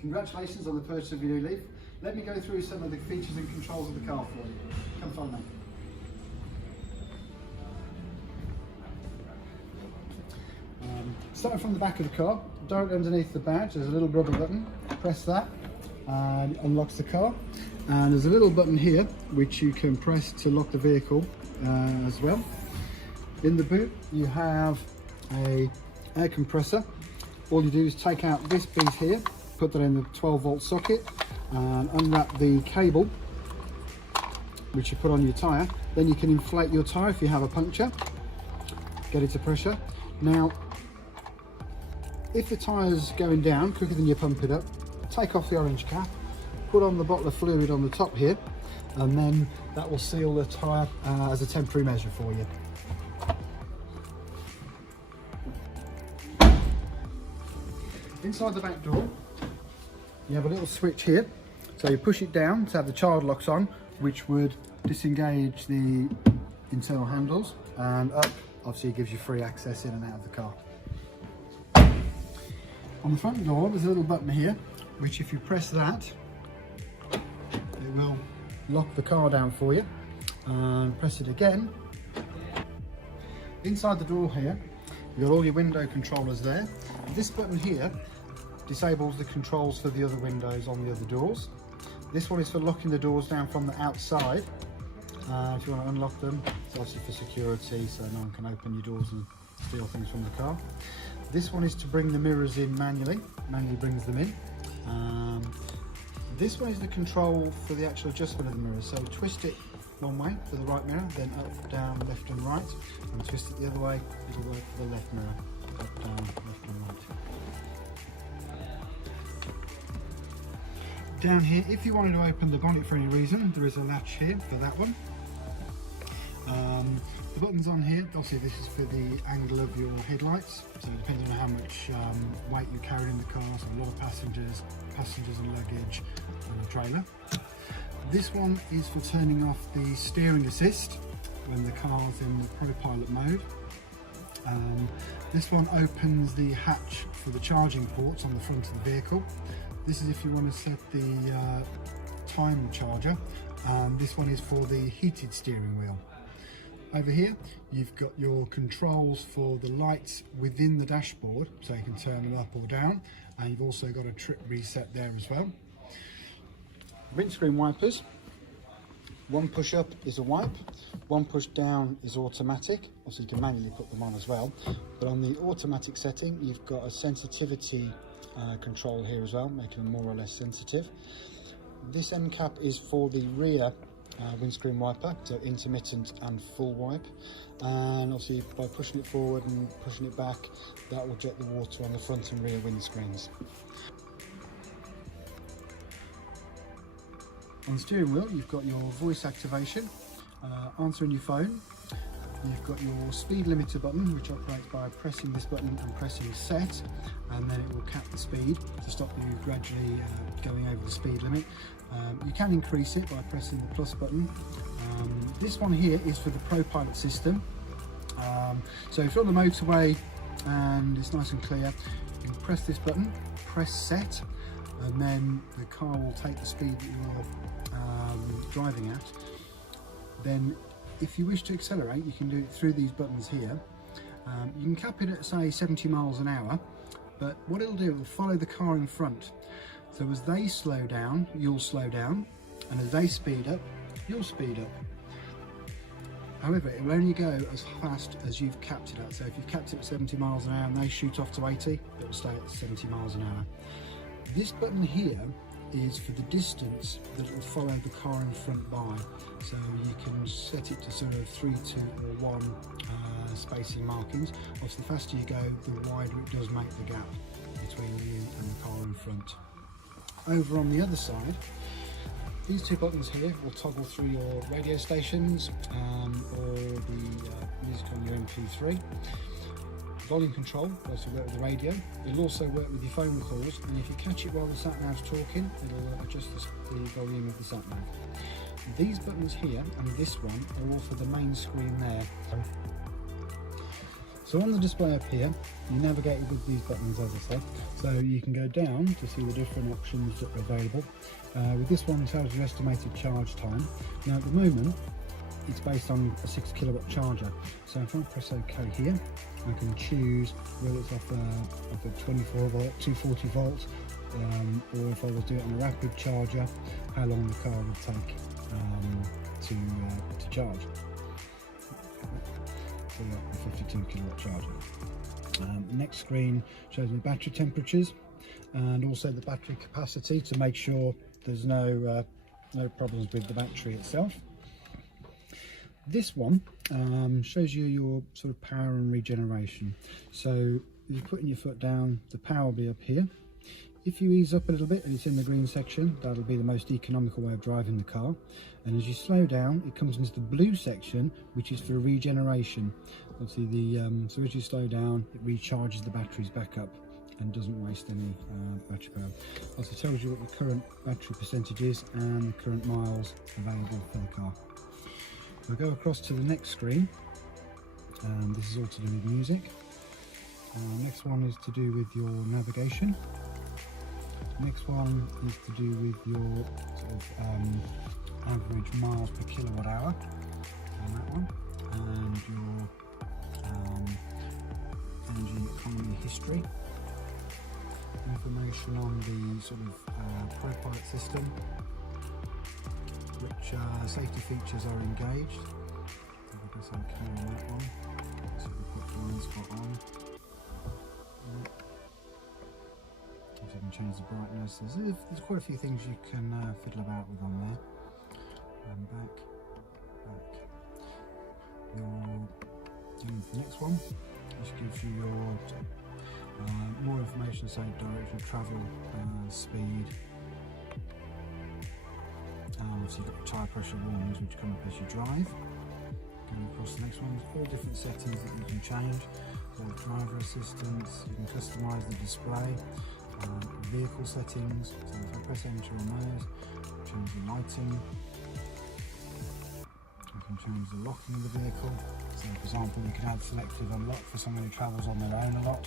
Congratulations on the purchase of your new Leaf. Let me go through some of the features and controls of the car for you. Come follow me. Starting from the back of the car, directly underneath the badge, there's a little rubber button. Press that and it unlocks the car. And there's a little button here which you can press to lock the vehicle as well. In the boot you have a air compressor. All you do is take out this piece here, put that in the 12-volt socket and unwrap the cable which you put on your tyre. Then you can inflate your tyre if you have a puncture, get it to pressure. Now if the tyre's going down quicker than you pump it up, take off the orange cap, put on the bottle of fluid on the top here, and then that will seal the tyre as a temporary measure for you. Inside the back door you have a little switch here, so you push it down to have the child locks on, which would disengage the internal handles, and up obviously it gives you free access in and out of the car. On the front door there's a little button here which if you press that it will lock the car down for you, and press it again. Inside the door here you've got all your window controllers there. This button here disables the controls for the other windows on the other doors. This one is for locking the doors down from the outside. If you want to unlock them, it's obviously for security so no one can open your doors and steal things from the car. This one is to bring the mirrors in manually brings them in. This one is the control for the actual adjustment of the mirrors, so twist it one way for the right mirror, then up, down, left and right, and twist it the other way, it'll work for the left mirror, up, down, left and right. Down here, if you wanted to open the bonnet for any reason, there is a latch here for that one. The buttons on here, obviously this is for the angle of your headlights, so depending on how much weight you carry in the car, so a lot of passengers and luggage and a trailer. This one is for turning off the steering assist when the car's in the ProPilot mode. This one opens the hatch for the charging ports on the front of the vehicle. This is if you want to set the time charger. This one is for the heated steering wheel. Over here you've got your controls for the lights within the dashboard, so you can turn them up or down, and you've also got a trip reset there as well. Windscreen wipers, one push up is a wipe, one push down is automatic. Obviously you can manually put them on as well, but on the automatic setting you've got a sensitivity control here as well, making them more or less sensitive. This end cap is for the rear windscreen wiper, so intermittent and full wipe, and obviously by pushing it forward and pushing it back that will jet the water on the front and rear windscreens. On the steering wheel you've got your voice activation, answering your phone. You've got your speed limiter button which operates by pressing this button and pressing set, and then it will cap the speed to stop you gradually going over the speed limit. You can increase it by pressing the plus button. This one here is for the ProPilot system. So if you're on the motorway and it's nice and clear, you can press this button, press set, and then the car will take the speed that you're driving at. Then if you wish to accelerate you can do it through these buttons here. You can cap it at say 70 miles an hour, but what it'll do, it will follow the car in front. So as they slow down, you'll slow down, and as they speed up, you'll speed up. However, it will only go as fast as you've capped it at. So if you've capped it at 70 miles an hour and they shoot off to 80, it will stay at 70 miles an hour. This button here is for the distance that it will follow the car in front by. So you can set it to sort of 3, 2 or 1 spacing markings. Obviously the faster you go, the wider it does make the gap between you and the car in front. Over on the other side, these two buttons here will toggle through your radio stations or the music on your MP3. Volume control will also work with the radio. It'll also work with your phone calls, and if you catch it while the sat nav's talking, it'll adjust the volume of the sat nav. These buttons here and this one are all for the main screen there. So on the display up here, you navigate with these buttons, as I said, so you can go down to see the different options that are available. With this one, it tells you estimated charge time. Now at the moment, it's based on a 6 kilowatt charger. So if I press OK here, I can choose whether it's off a 24 volt, 240 volt, or if I was doing it on a rapid charger, how long the car would take to charge. So a 52 kilowatt charger. The next screen shows me battery temperatures and also the battery capacity to make sure there's no problems with the battery itself. This one shows you your sort of power and regeneration. So if you're putting your foot down, the power will be up here. If you ease up a little bit and it's in the green section, that'll be the most economical way of driving the car. And as you slow down, it comes into the blue section, which is for regeneration. Obviously, so as you slow down, it recharges the batteries back up and doesn't waste any battery power. Also tells you what the current battery percentage is and the current miles available for the car. We'll go across to the next screen. This is all to do with music. Next one is to do with your navigation. Next one is to do with your sort of average miles per kilowatt hour on that one, and your energy economy history. Information on the sort of ProPilot system, which safety features are engaged. I guess I can on that one. So we put blind spot on. You can change the brightness. There's quite a few things you can fiddle about with on there. And back. You're the next one. This gives you your more information, say direction of travel, speed. So you've got tyre pressure warnings which come up as you drive. Going across the next one, there's all different settings that you can change. So driver assistance, you can customise the display. Vehicle settings, so if I press enter on those, change the lighting. I can change the locking of the vehicle. So for example, you can add selective unlock for someone who travels on their own a lot.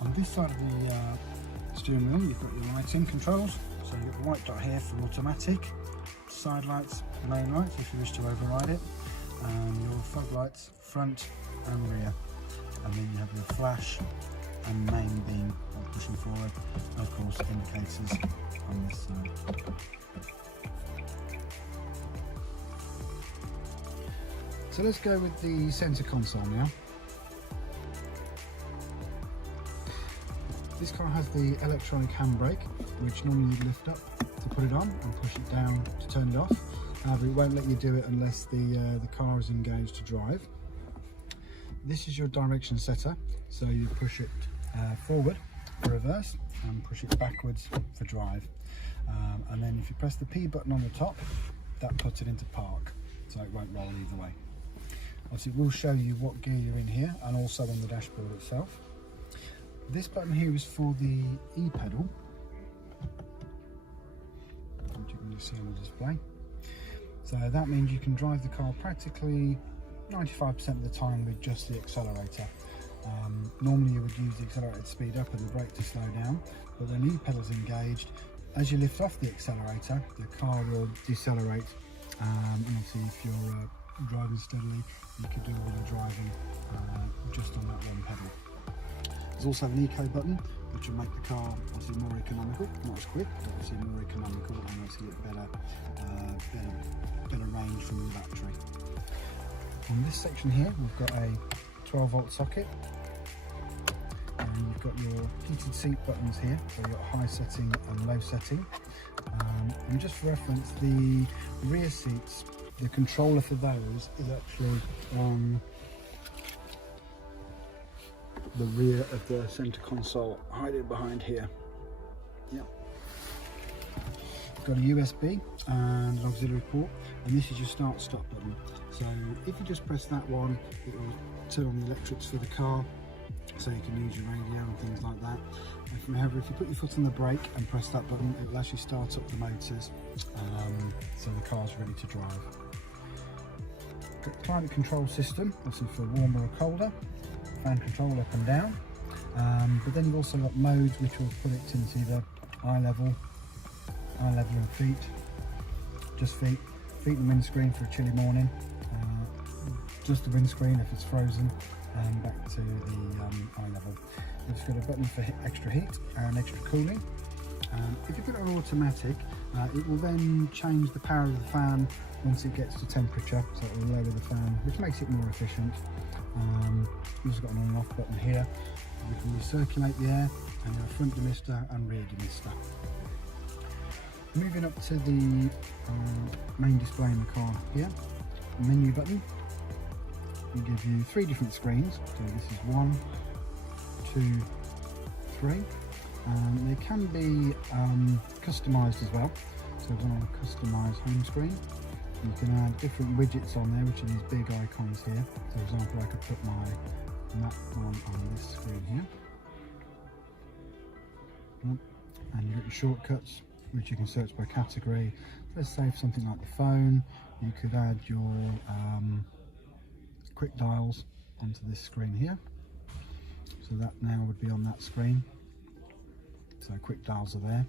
On this side of the steering wheel, you've got your lighting controls. So you've got the white dot here for automatic, side lights, lane lights if you wish to override it, and your fog lights front and rear. And then you have your flash and main beam pushing forward, and of course indicators on this side. So let's go with the centre console now. This car has the electronic handbrake, which normally you lift up to put it on and push it down to turn it off. However, it won't let you do it unless the car is engaged to drive. This is your direction setter, so you push it forward for reverse and push it backwards for drive. And then if you press the P button on the top, that puts it into park, so it won't roll either way. Obviously, it will show you what gear you're in here and also on the dashboard itself. This button here is for the E-pedal, which you can see on the display. So that means you can drive the car practically 95% of the time with just the accelerator. Normally you would use the accelerator to speed up and the brake to slow down, but when the E-pedal is engaged, as you lift off the accelerator, the car will decelerate. And obviously if you're driving steadily, you could do a bit of driving just on that one pedal. There's also an eco button, which will make the car obviously more economical, not as quick, but obviously more economical and obviously better range from the battery. On this section here, we've got a 12-volt socket, and you've got your heated seat buttons here, so you've got high setting and low setting. And just for reference, the rear seats, the controller for those is actually on the rear of the center console, hiding behind here. Yep. You've got a USB and an auxiliary port, and this is your start stop button. So if you just press that one, it will turn on the electrics for the car. so you can use your radio and things like that. However, if you put your foot on the brake and press that button, it will actually start up the motors, so the car's ready to drive. Got the climate control system, obviously for warmer or colder, fan control up and down, but then you've also got modes which will put it into either eye level and feet, just feet and windscreen for a chilly morning, just the windscreen if it's frozen, and back to the eye level. It's got a button for extra heat and extra cooling. If you put it on automatic, it will then change the power of the fan once it gets to temperature, so it will lower the fan, which makes it more efficient. You've also got an on and off button here. You can recirculate the air, and your front demister and rear demister. Moving up to the main display in the car here, menu button. Will give you 3 different screens. So this is 1, 2, 3. They can be customised as well. So when I customise home screen, you can add different widgets on there, which are these big icons here. So for example, I could put my map on this screen here. And you've got your shortcuts, which you can search by category. Let's say for something like the phone, you could add your quick dials onto this screen here. So that now would be on that screen. So quick dials are there.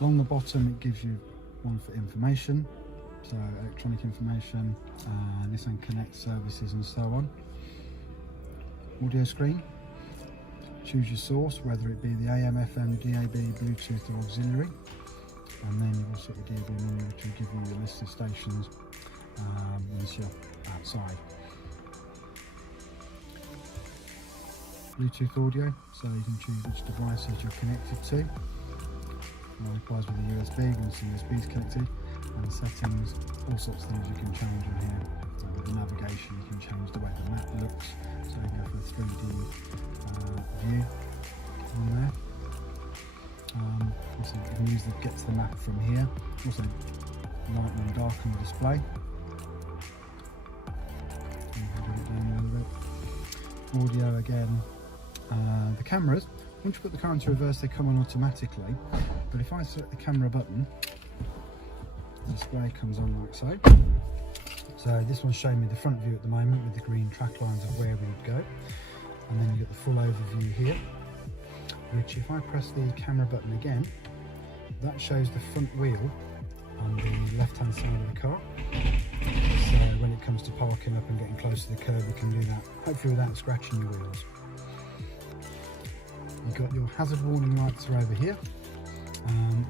Along the bottom it gives you one for information, so electronic information, Nissan Connect services and so on. Audio screen, choose your source, whether it be the AM, FM, DAB, Bluetooth or auxiliary, and then you've also got the DAB menu, which will give you your list of stations once you're outside. Bluetooth audio, so you can choose which devices you're connected to. Likewise with the USB, once the USB is connected, and settings, all sorts of things you can change on here. So with the navigation, you can change the way the map looks, so you go for a 3D view on there. Also you can use the get to the map from here. Also lighten and darken the display. Bring it down a little bit. Audio again. The cameras, once you put the car into reverse, they come on automatically, but if I select the camera button, the display comes on like so. So this one's showing me the front view at the moment with the green track lines of where we would go, and then you get the full overview here, which if I press the camera button again, that shows the front wheel on the left hand side of the car. So when it comes to parking up and getting close to the curb, you can do that, hopefully without scratching your wheels. You've got your hazard warning lights are over here.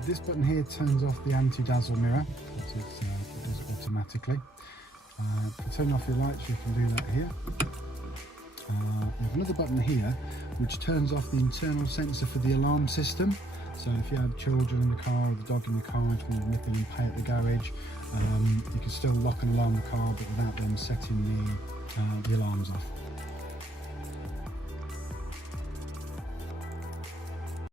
This button here turns off the anti-dazzle mirror, it does automatically. To turn off your lights, you can do that here. You have another button here which turns off the internal sensor for the alarm system. So if you have children in the car or the dog in the car and you nip in and pay at the garage, you can still lock and alarm the car, but without them setting the alarms off.